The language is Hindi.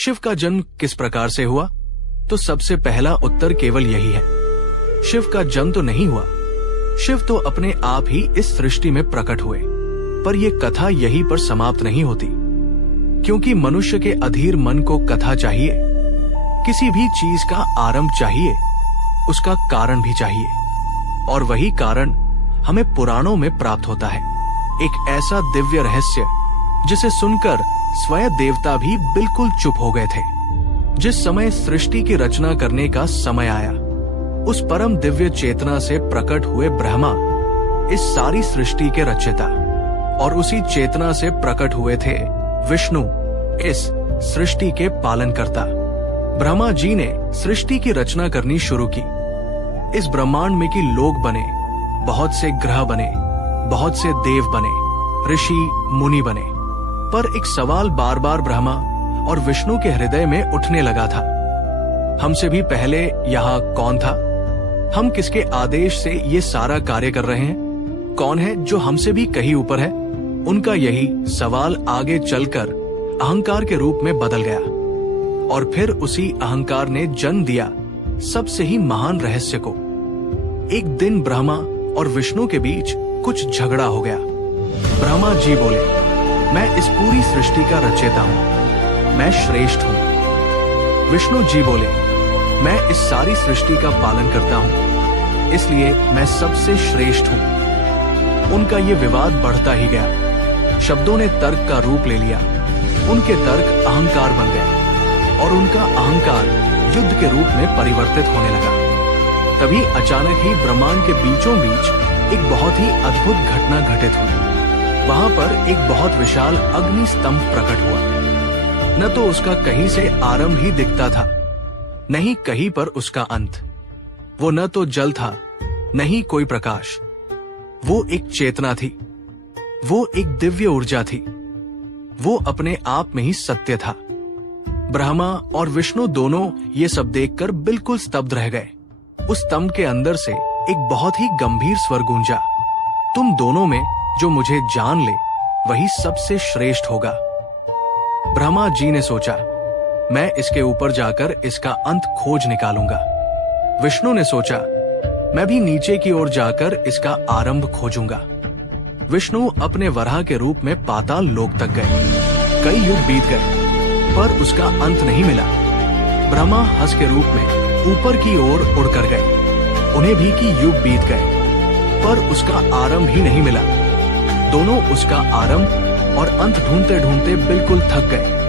शिव का जन्म किस प्रकार से हुआ? तो सबसे पहला उत्तर केवल यही है, शिव का जन्म तो नहीं हुआ। शिव तो अपने आप ही इस सृष्टि में प्रकट हुए। पर यह कथा यहीं पर समाप्त नहीं होती, क्योंकि मनुष्य के अधीर मन को कथा चाहिए। किसी भी चीज का आरंभ चाहिए, उसका कारण भी चाहिए, और वही कारण हमें पुराणों में प्राप्त होता है। एक ऐसा दिव्य रहस्य जिसे सुनकर स्वयं देवता भी बिल्कुल चुप हो गए थे। जिस समय सृष्टि की रचना करने का समय आया, उस परम दिव्य चेतना से प्रकट हुए ब्रह्मा इस सारी सृष्टि के रचयिता, और उसी चेतना से प्रकट हुए थे विष्णु, इस सृष्टि के पालनकर्ता। ब्रह्मा जी ने सृष्टि की रचना करनी शुरू की। इस ब्रह्मांड में कि लोग बने, बहुत से ग्रह बने, बहुत से देव बने, ऋषि मुनि बने। पर एक सवाल बार बार ब्रह्मा और विष्णु के हृदय में उठने लगा था, हमसे भी पहले यहाँ कौन था? हम किसके आदेश से ये सारा कार्य कर रहे हैं? कौन है जो हमसे भी कहीं ऊपर है? उनका यही सवाल आगे चलकर अहंकार के रूप में बदल गया, और फिर उसी अहंकार ने जन्म दिया सबसे ही महान रहस्य को। एक दिन ब्रह्मा और विष्णु के बीच कुछ झगड़ा हो गया। ब्रह्मा जी बोले, मैं इस पूरी सृष्टि का रचयिता हूँ, मैं श्रेष्ठ हूँ। विष्णु जी बोले, मैं इस सारी सृष्टि का पालन करता हूँ, इसलिए मैं सबसे श्रेष्ठ हूँ। उनका ये विवाद बढ़ता ही गया। शब्दों ने तर्क का रूप ले लिया। उनके तर्क अहंकार बन गए, और उनका अहंकार युद्ध के रूप में परिवर्तित होने लगा। तभी अचानक ही ब्रह्मांड के बीचों बीच एक बहुत ही अद्भुत घटना घटित हुई। वहां पर एक बहुत विशाल अग्नि स्तंभ प्रकट हुआ। न तो उसका कहीं से आरंभ ही दिखता था, नहीं कहीं पर उसका अंत। वो न तो जल था, नहीं कोई प्रकाश। वो एक चेतना थी, वो एक दिव्य ऊर्जा थी, वो अपने आप में ही सत्य था। ब्रह्मा और विष्णु दोनों ये सब देखकर बिल्कुल स्तब्ध रह गए। उस स्तंभ के अंदर से एक बहुत ही गंभीर स्वर गूंजा, तुम दोनों में जो मुझे जान ले वही सबसे श्रेष्ठ होगा। ब्रह्मा जी ने सोचा, मैं इसके ऊपर जाकर इसका अंत खोज निकालूंगा। विष्णु ने सोचा, मैं भी नीचे की ओर जाकर इसका आरंभ खोजूंगा। विष्णु अपने वराह के रूप में पाताल लोक तक गए। कई युग बीत गए, पर उसका अंत नहीं मिला। ब्रह्मा हंस के रूप में ऊपर की ओर उड़कर गए। उन्हें भी कि युग बीत गए, पर उसका आरंभ ही नहीं मिला। दोनों उसका आरंभ और अंत ढूंढते ढूंढते बिल्कुल थक गए।